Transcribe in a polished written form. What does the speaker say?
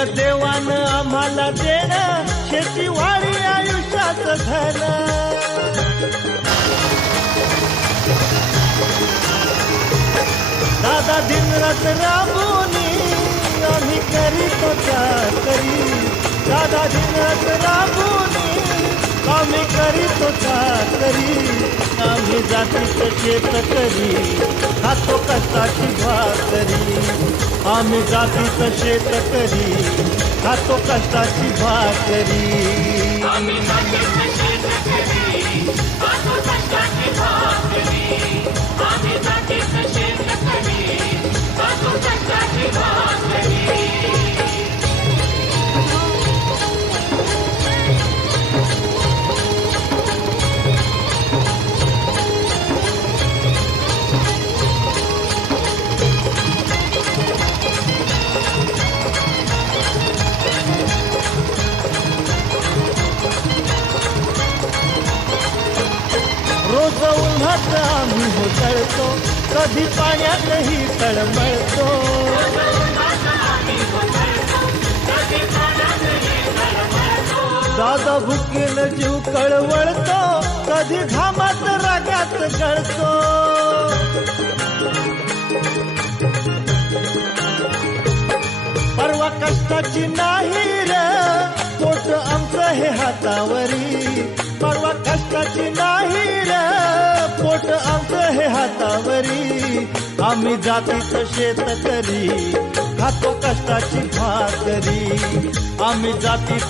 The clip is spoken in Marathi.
दिलं देवानं आम्हाला देणं, शेतीवाडी आयुष्याचं धन. दादा दिनरात राबूनी आम्ही करीतो चाकरी. दादा दिनरात राबूनी आम्ही करीतो चाकरी. आम्ही जातीचं शेतकरी, खातो कष्टाची भाकरी. आम्ही जातीचं शेतकरी, खातो कष्टाची भाकरी. आम्ही जातीचं शेतकरी, खातो कष्टाची भाकरी. आम्ही जातीचं शेतकरी, खातो कष्टाची भाकरी. रोज उन्हात आम्ही होतळतो, कधी पाण्यातही तळमळतो. दादा भुकेल जीव कळवळतो, कधी घामात रागात गळतो. परवा कष्टाची नाही रे, पोट आमचं हे हातावरी. परवा कष्टाची नाही रे, पोट आमचं हे हातावरी. आम्ही जातीचं शेतकरी, खातो कष्टाची भाकरी. आम्ही जातीचं